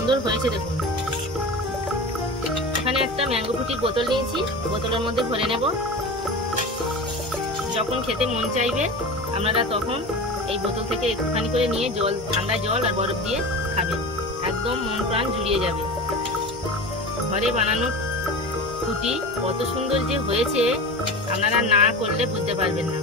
সুন্দর হয়েছে দেখুন। এখানে একটা ম্যাঙ্গো ফ্রুটির বোতল নিয়েছি, বোতলের মধ্যে ভরে নেব। যখন খেতে মন চাইবে আপনারা তখন এই বোতল থেকে একটুখানি করে নিয়ে জল, ঠান্ডা জল আর বরফ দিয়ে খাবেন, একদম মন প্রাণ জুড়িয়ে যাবে। ঘরে বানানো ফ্রুটি কত সুন্দর যে হয়েছে আপনারা না করলে বুঝতে পারবেন না।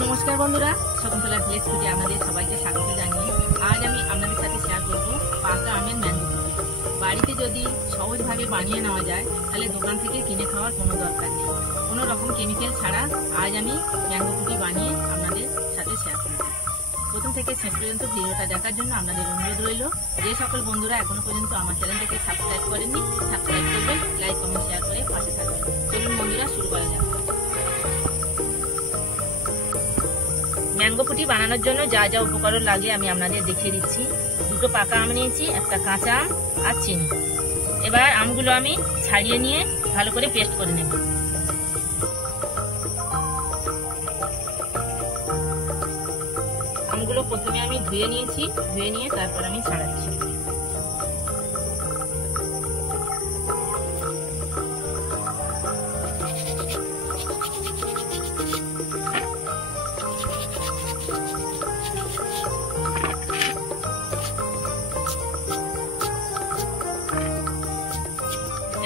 নমস্কার বন্ধুরা, শকুন্তলা ভিলেজ ফুডে আপনাদের সবাইকে স্বাগত জানিয়ে আজ আমি আপনাদের সাথে শেয়ার করব পাকা আমের ম্যাঙ্গো ফ্রুটি। বাড়িতে যদি সহজভাবে বানিয়ে নেওয়া যায় তাহলে দোকান থেকে কিনে খাওয়ার কোনো দরকার নেই। কোনো রকম কেমিক্যাল ছাড়া আজ আমি ম্যাঙ্গো ফ্রুটি বানিয়ে আপনাদের সাথে শেয়ার করব। প্রথম থেকে শেষ পর্যন্ত ভিডিওটা দেখার জন্য আপনাদের অনুরোধ রইল, যে সকল বন্ধুরা এখনো পর্যন্ত আমার চ্যানেলটাকে সাবস্ক্রাইব করেননি সাবস্ক্রাইব করবেন, লাইক কমেন্ট শেয়ার করে পাশে থাকবেন। চলুন বন্ধুরা, শুরু করা যাক। ম্যাঙ্গো ফ্রুটি বানানোর জন্য যা যা উপকরণ লাগে আমি আপনাদের দেখিয়ে দিচ্ছি। দুটো পাকা আম নিয়েছি, একটা কাঁচা আম আর চিনি। এবার আমগুলো আমি ছাড়িয়ে নিয়ে ভালো করে পেস্ট করে নেব। আমগুলো প্রথমে আমি ধুয়ে নিয়েছি, ধুয়ে নিয়ে তারপর আমি ছাড়াচ্ছি।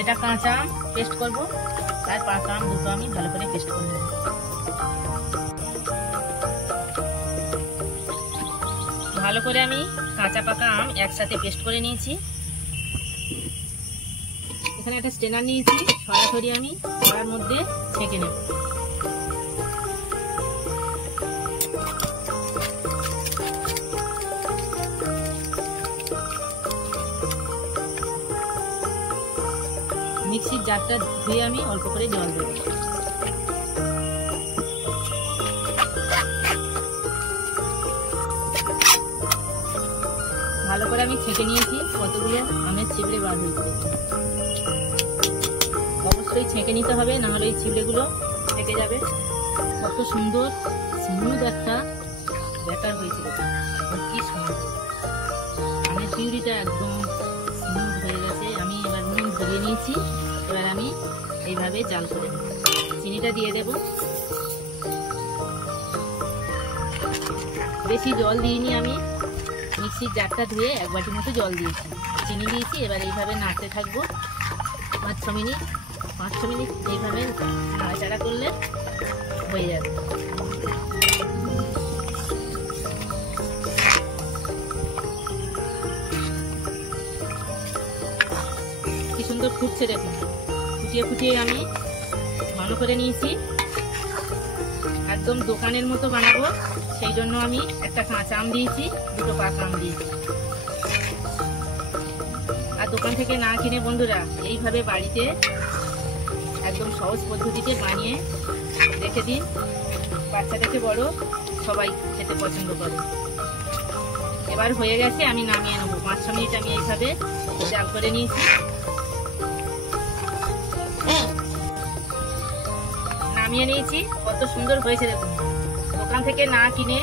এটা কাঁচা আম পেস্ট করব, আর পাকা আম দুটো আমি ভালো করে পেস্ট করে নেব। ভালো করে আমি কাঁচা পাকা আম একসাথে পেস্ট করে নিয়েছি। এখানে একটা স্ট্রেনার নিয়েছি, সরাসরি আমি কড়ার মধ্যে ছেঁকে নেব। মিক্সির জারটা ধুয়ে আমি অল্প করে জল দেব। ভালো করে আমি ছেঁকে নিয়েছি, কতগুলো আমের ছিবড়ে বার হয়েছে। অবশ্যই ছেঁকে নিতে হবে, না হলে এই ছিবড়েগুলো থেকে যাবে। কত সুন্দর স্মুথ একটা ব্যাটার হয়েছে, কি সুন্দর আমের পিউরিটা একদম স্মুথ হয়ে গেছে। আমি এবার নুন ধরিয়ে নিয়েছি, এবার আমি এইভাবে জাল করে নেব। চিনিটা দিয়ে দেব, বেশি জল দিইনি, আমি মিক্সির জারটা ধুয়ে এক বাটি মতো জল দিয়েছি, চিনি দিয়েছি। এবার এইভাবে নাড়তে থাকবো 5-6 মিনিট এইভাবে নাড়াচাড়া করলে হয়ে যাবে। কি সুন্দর ফুটছে দেখুন, ফুটিয়ে ফুটিয়ে আমি ঘন করে নিয়েছি। একদম দোকানের মতো বানাবো, সেই জন্য আমি একটা কাঁচা আম দিয়েছি, দুটো পাকা আম দিয়েছি। আর দোকান থেকে না কিনে বন্ধুরা এইভাবে বাড়িতে একদম সহজ পদ্ধতিতে বানিয়ে রেখে দিন। বাচ্চা থেকে বড় সবাই খেতে পছন্দ করে। এবার হয়ে গেছে, আমি নামিয়ে নেবো। 5-6 মিনিট আমি এইভাবে জাল করে নিয়েছি। নামিয়ে নিয়েছি, কত সুন্দর হয়েছে দেখুন। দোকান থেকে না কিনে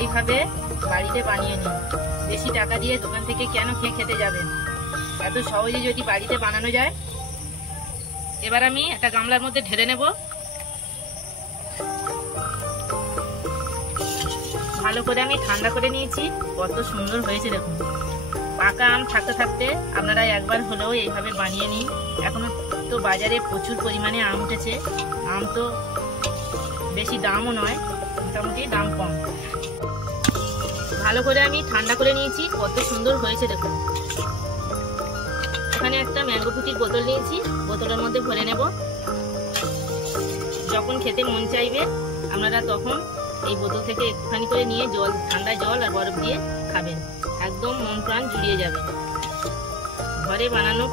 এইভাবে বাড়িতে বানিয়ে নিন। বেশি টাকা দিয়ে দোকান থেকে কেন খেতে যাবেন, এত সহজে যদি বাড়িতে বানানো যায়। এবার আমি একটা গামলার মধ্যে ঢেলে নেব। ভালো করে আমি ঠান্ডা করে নিয়েছি, কত সুন্দর হয়েছে দেখুন। পাকা আম থাকতে থাকতে আপনারা একবার হলেও এইভাবে বানিয়ে নিন। এখনো তো বাজারে প্রচুর পরিমাণে আম উঠেছে, আম তো বেশি দামও নয়, মোটামুটি দাম কম। ভালো করে আমি ঠান্ডা করে নিয়েছি, কত সুন্দর হয়েছে দেখুন। এখানে একটা ম্যাঙ্গো ফ্রুটির বোতল নিয়েছি, বোতলের মধ্যে ভরে নেব। যখন খেতে মন চাইবে আপনারা তখন এই বোতল থেকে একটুখানি করে নিয়ে জল, ঠান্ডা জল আর বরফ দিয়ে খাবেন, একদম মন প্রাণ জুড়িয়ে যাবে। ঘরে বানানো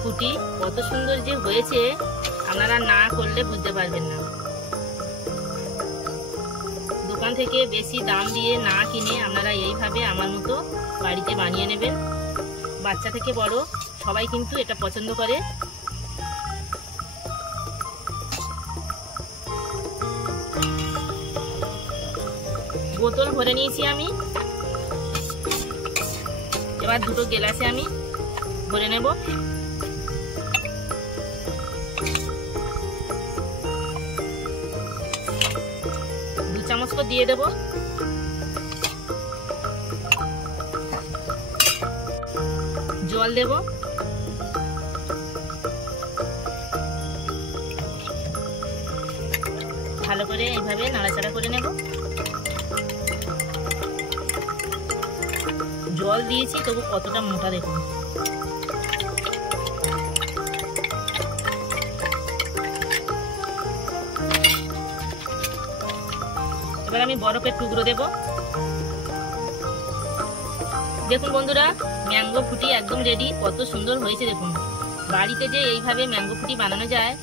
ফ্রুটি কত সুন্দর যে হয়েছে আপনারা না করলে বুঝতে পারবেন না। দোকান থেকে বেশি দাম দিয়ে না কিনে আপনারা এইভাবে আমার মতো বাড়িতে বানিয়ে নেবেন। বাচ্চা থেকে বড় সবাই কিন্তু এটা পছন্দ করে। বোতল ভরে নিয়েছি আমি। এবার দুটো গ্লাসে আমি ভরে নেব। দু চামচ করে দিয়ে দেব। জল দেব। ভালো করে এইভাবে নাড়াচাড়া করে নেব। জল দিয়েছি তবু কতটা মোটা দেখুন। এবার আমি বরফের টুকরো দেব। দেখুন বন্ধুরা, ম্যাঙ্গো ফুটি একদম রেডি। কত সুন্দর হয়েছে দেখুন। বাড়িতে যে এইভাবে ম্যাঙ্গো ফুটি বানানো যায়,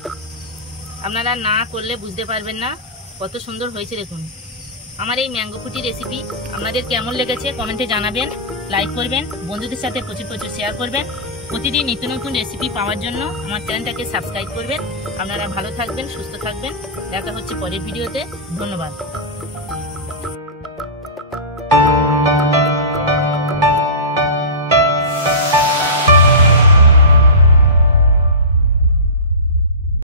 আপনারা না করলে বুঝতে পারবেন না কত সুন্দর হয়েছে দেখুন। আমার এই ম্যাঙ্গো ফুটি রেসিপি আপনাদের কেমন লেগেছে কমেন্টে জানাবেন, লাইক করবেন, বন্ধুদের সাথে প্রচুর প্রচুর শেয়ার করবেন। প্রতিদিন নিত্য নতুন রেসিপি পাওয়ার জন্য আমার চ্যানেলটাকে সাবস্ক্রাইব করবেন। আপনারা ভালো থাকবেন, সুস্থ থাকবেন। দেখা হচ্ছে পরের ভিডিওতে। ধন্যবাদ।